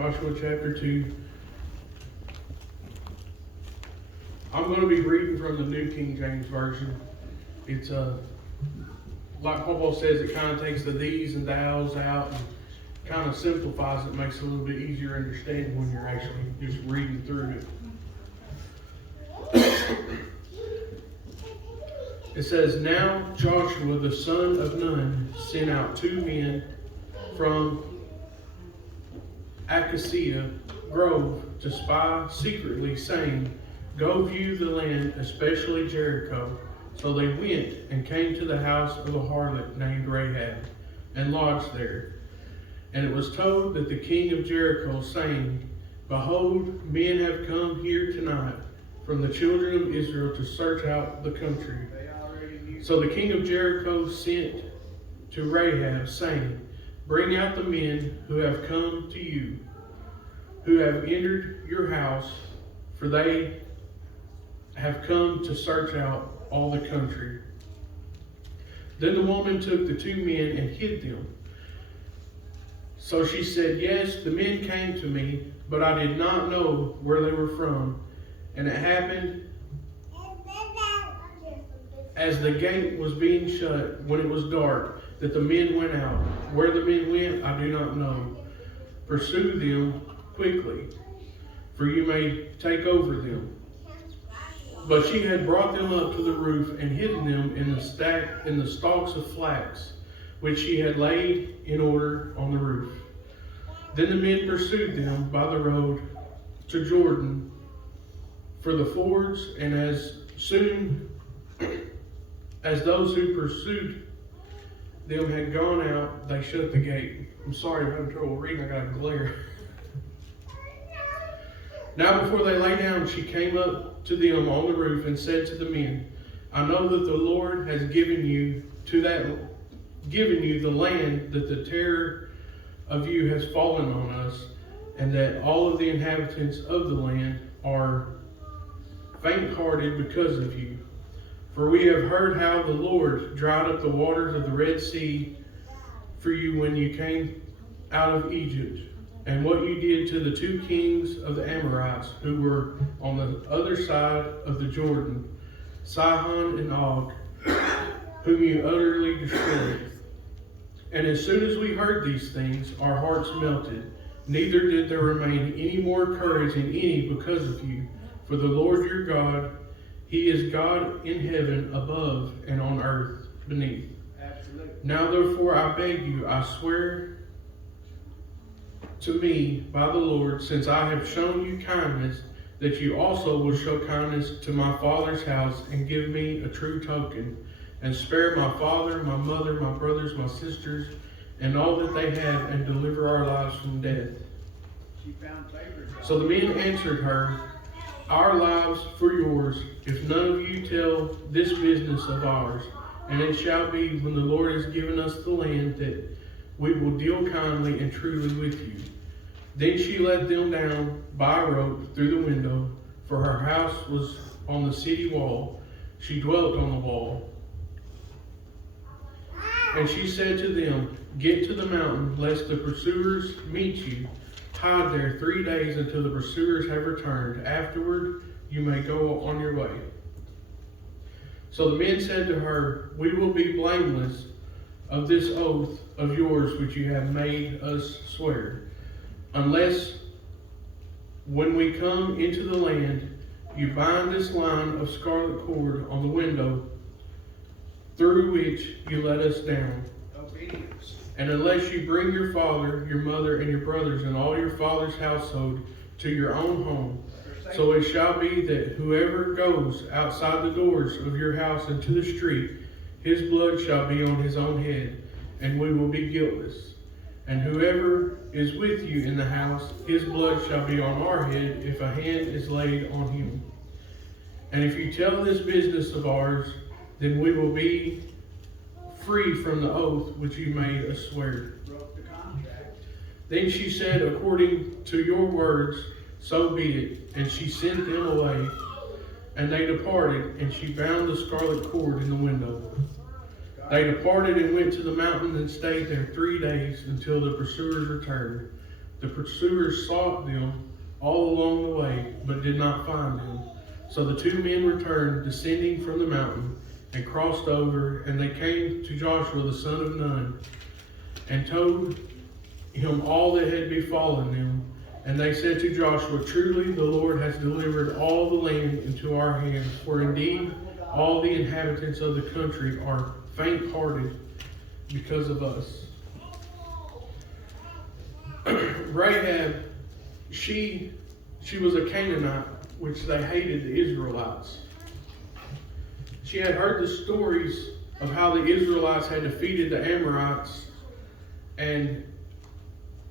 Joshua chapter 2. I'm going to be reading from the New King James Version. It's like Paul says, it kind of takes the these and thous out and kind of simplifies it, makes it a little bit easier to understand when you're actually just reading through it. It says, Now Joshua the son of Nun sent out 2 men from Acacia Grove to spy secretly, saying, Go view the land, especially Jericho. So they went and came to the house of a harlot named Rahab, and lodged there. And it was told that the king of Jericho, saying, Behold, men have come here tonight from the children of Israel to search out the country. So the king of Jericho sent to Rahab, saying, Bring out the men who have come to you, who have entered your house, for they have come to search out all the country. Then the woman took the 2 men and hid them. So she said, Yes, the men came to me, but I did not know where they were from. And it happened as the gate was being shut, when it was dark, that the men went out. Where the men went, I do not know. Pursue them quickly, for you may take over them. But she had brought them up to the roof and hidden them in the stalks of flax, which she had laid in order on the roof. Then the men pursued them by the road to Jordan for the fords, and as soon as those who pursued them had gone out, they shut the gate. I'm sorry, I'm having trouble reading. I got a glare. Now before they lay down, she came up to them on the roof and said to the men, I know that the Lord has given you the land, that the terror of you has fallen on us, and that all of the inhabitants of the land are faint-hearted because of you. For we have heard how the Lord dried up the waters of the Red Sea for you when you came out of Egypt, and what you did to the 2 kings of the Amorites who were on the other side of the Jordan, Sihon and Og, whom you utterly destroyed. And as soon as we heard these things, our hearts melted. Neither did there remain any more courage in any because of you. For the Lord your God, He is God in heaven above and on earth beneath. Absolutely. Now therefore I beg you, I swear to me by the Lord, since I have shown you kindness, that you also will show kindness to my father's house, and give me a true token, and spare my father, my mother, my brothers, my sisters, and all that they have, and deliver our lives from death. So the men answered her, Our lives for yours, if none of you tell this business of ours. And it shall be, when the Lord has given us the land, that we will deal kindly and truly with you. Then she let them down by a rope through the window, for her house was on the city wall. She dwelt on the wall. And she said to them, Get to the mountain, lest the pursuers meet you. Hide there 3 days until the pursuers have returned. Afterward, you may go on your way. So the men said to her, We will be blameless of this oath of yours which you have made us swear, unless when we come into the land, you bind this line of scarlet cord on the window through which you let us down. Obedience. And unless you bring your father, your mother, and your brothers, and all your father's household to your own home, so it shall be that whoever goes outside the doors of your house into the street, his blood shall be on his own head, and we will be guiltless. And whoever is with you in the house, his blood shall be on our head if a hand is laid on him. And if you tell this business of ours, then we will be free from the oath which you made us swear. Broke the contract. Then she said, According to your words, so be it. And she sent them away, and they departed, and she bound the scarlet cord in the window. They departed and went to the mountain and stayed there 3 days until the pursuers returned. The pursuers sought them all along the way, but did not find them. So the two men returned, descending from the mountain, and crossed over, and they came to Joshua the son of Nun, and told him all that had befallen them. And they said to Joshua, truly the Lord has delivered all the land into our hands, for indeed all the inhabitants of the country are faint-hearted because of us. Rahab, she was a Canaanite, which they hated the Israelites. She had heard the stories of how the Israelites had defeated the Amorites and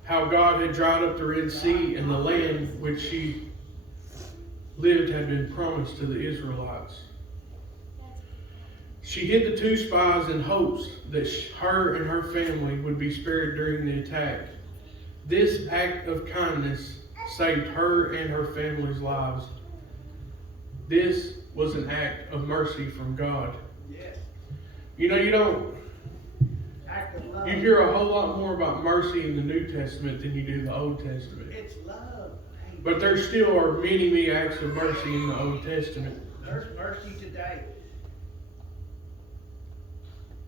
how God had dried up the Red Sea, and the land which she lived had been promised to the Israelites. She hid the two spies in hopes that her and her family would be spared during the attack. This act of kindness saved her and her family's lives. This was an act of mercy from God. Yes. You know, Act of love. you hear a whole lot more about mercy in the New Testament than you do the Old Testament. It's love. But there still are many, many acts of mercy in the Old Testament. There's mercy today.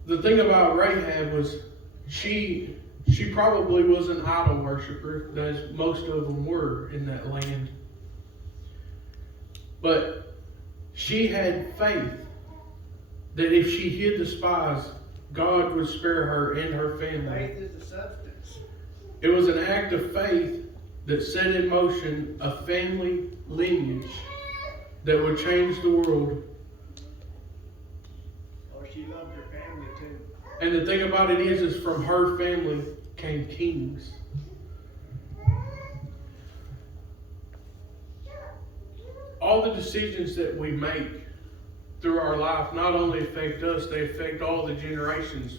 The thing about Rahab was she probably was an idol worshiper, as most of them were in that land. But she had faith that if she hid the spies, God would spare her and her family. Faith is the substance. It was an act of faith that set in motion a family lineage that would change the world. Oh, she loved her family too. And the thing about it is from her family came kings. All the decisions that we make through our life not only affect us, they affect all the generations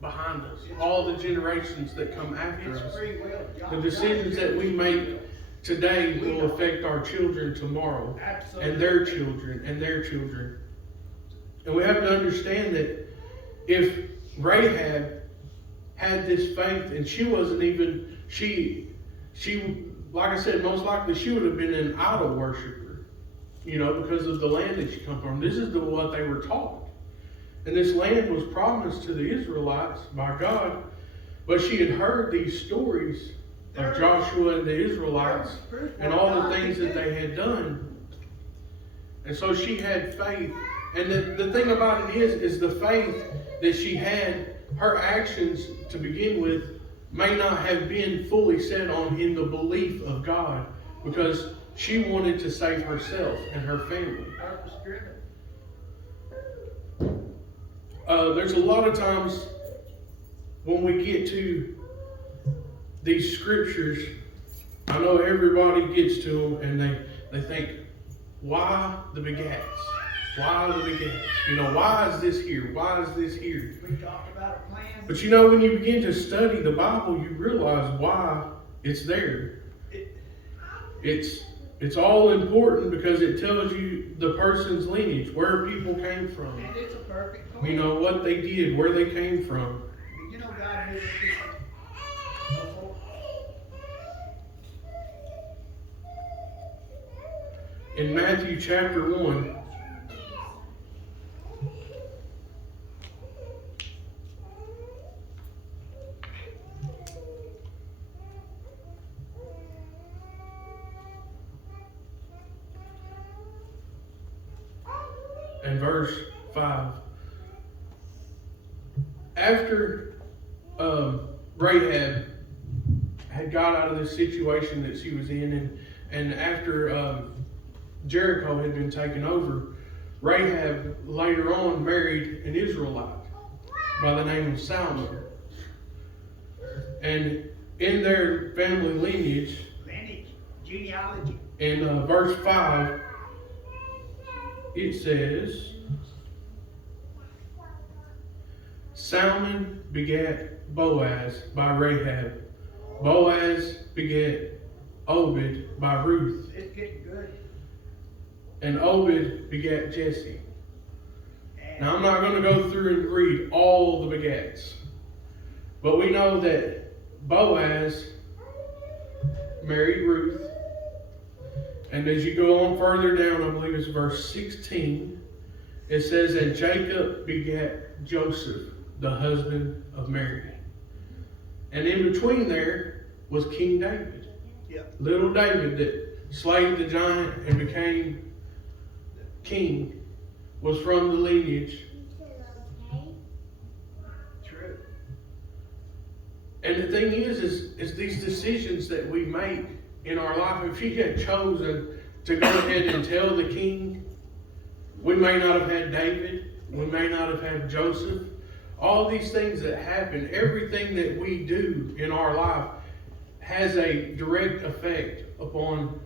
behind us, all the generations that come after It's us. free will. The decisions that we make today will affect our children tomorrow, Absolutely. and their children, and their children. And we have to understand that if Rahab had this faith, and she wasn't even, she, like I said, most likely she would have been an idol worshiper, you know, because of the land that she come from. This is what they were taught. And this land was promised to the Israelites by God, but she had heard these stories of Joshua and the Israelites and all the things that they had done. And so she had faith. And the thing about it is the faith that she had, her actions to begin with may not have been fully set on in the belief of God, because she wanted to save herself and her family. Purpose driven. There's a lot of times when we get to these scriptures, I know everybody gets to them and they think, why the begats? Why the begats? You know, why is this here? Why is this here? We talked about a plan. But you know, when you begin to study the Bible, you realize why it's there. It's all important because it tells you the person's lineage, where people came from. And it's a perfect plan. You know, what they did, where they came from. You know God knew the people. In Matthew chapter 1, and verse 5. After Rahab had got out of this situation that she was in, and after Jericho had been taken over, Rahab later on married an Israelite by the name of Salmon. And in their family lineage, Genealogy. in verse 5, it says, Salmon begat Boaz by Rahab. Boaz begat Obed by Ruth. It's getting good. And Obed begat Jesse. Now I'm not going to go through and read all the begats. But we know that Boaz married Ruth. And as you go on further down, I believe it's verse 16, it says, and Jacob begat Joseph, the husband of Mary. And in between there was King David. Yep. Little David that slayed the giant and became king was from the lineage. True. And the thing is these decisions that we make in our life, if he had chosen to go ahead and tell the king, we may not have had David, we may not have had Joseph. All these things that happen, everything that we do in our life has a direct effect upon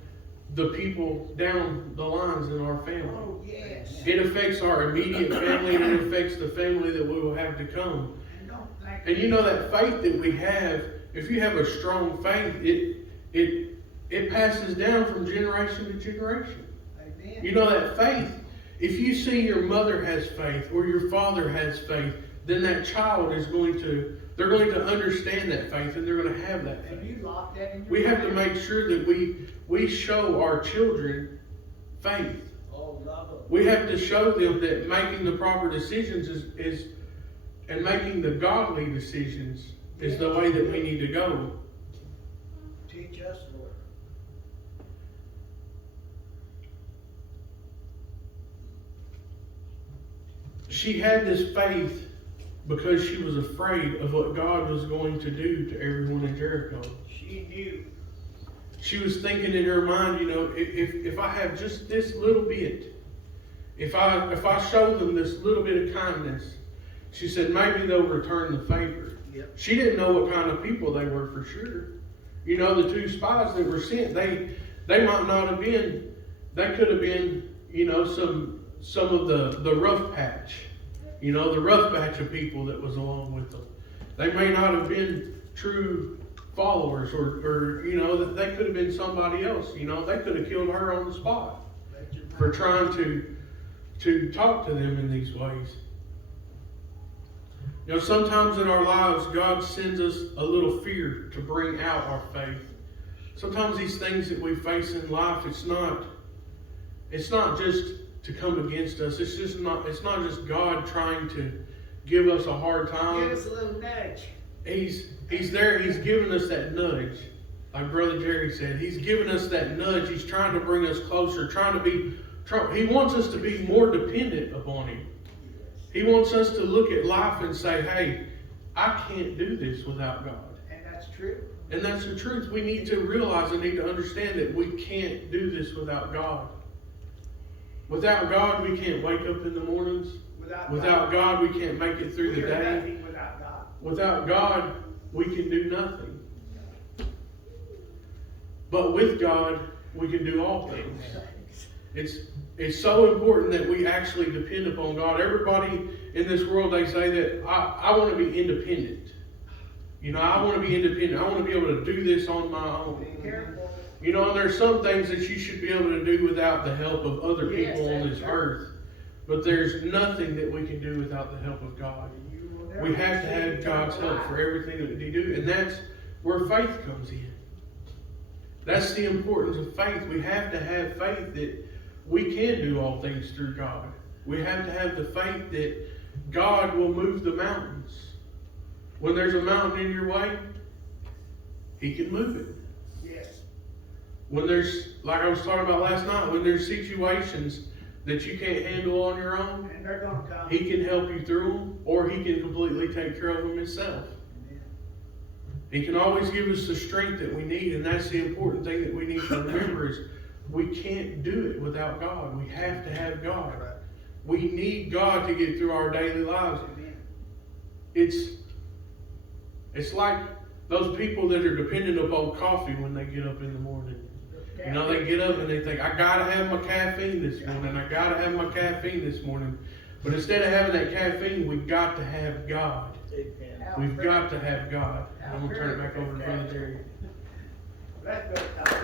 the people down the lines in our family. Oh, yes. It affects our immediate family, and it affects the family that we will have to come. And you know that faith that we have, if you have a strong faith, it passes down from generation to generation. Amen. You know that faith, if you see your mother has faith or your father has faith, then that child is they're going to understand that faith, and they're going to have that And faith. you lock that in your We have to mind. make sure that we show our children faith. Oh, love it. We have to show them that making the proper decisions is and making the godly decisions is the way that we need to go. Teach us, Lord. She had this faith because she was afraid of what God was going to do to everyone in Jericho. She knew. She was thinking in her mind, you know, if I have just this little bit, if I show them this little bit of kindness, she said maybe they'll return the favor. Yep. She didn't know what kind of people they were for sure. You know, the two spies that were sent, they might not have been, they could have been, you know, some of the rough patch. You know, the rough batch of people that was along with them. They may not have been true followers or you know, that they could have been somebody else. You know, they could have killed her on the spot for trying to talk to them in these ways. You know, sometimes in our lives, God sends us a little fear to bring out our faith. Sometimes these things that we face in life, it's not just to come against us. It's not just God trying to give us a hard time. Give us a little nudge. He's there. He's giving us that nudge. Like Brother Jerry said, he's giving us that nudge. He's trying to bring us closer, he wants us to be more dependent upon him. He wants us to look at life and say, hey, I can't do this without God. And that's true. And that's the truth. We need to realize and need to understand that we can't do this without God. Without God, we can't wake up in the mornings. Without God, we can't make it through the We are day. nothing without God. Without God, we can do nothing. But with God, we can do all things. It's so important that we actually depend upon God. Everybody in this world, they say that I want to be independent. You know, I want to be independent. I want to be able to do this on my own. Be careful. You know, and there's some things that you should be able to do without the help of other people on this earth. But there's nothing that we can do without the help of God. We have to have God's help for everything that we do. And that's where faith comes in. That's the importance of faith. We have to have faith that we can do all things through God. We have to have the faith that God will move the mountains. When there's a mountain in your way, He can move it. Yes. When there's, like I was talking about last night, when there's situations that you can't handle on your own, And they're going to come. He can help you through them, or He can completely take care of them Himself. Amen. He can always give us the strength that we need, and that's the important thing that we need to remember is we can't do it without God. We have to have God. Right. We need God to get through our daily lives. Amen. It's like those people that are dependent upon coffee when they get up in the morning. You know, they get up and they think, I gotta have my caffeine this morning. I gotta have my caffeine this morning. But instead of having that caffeine, we've got to have God. We've got to have God. I'm going to turn it back over to Brother Jerry. Let's go.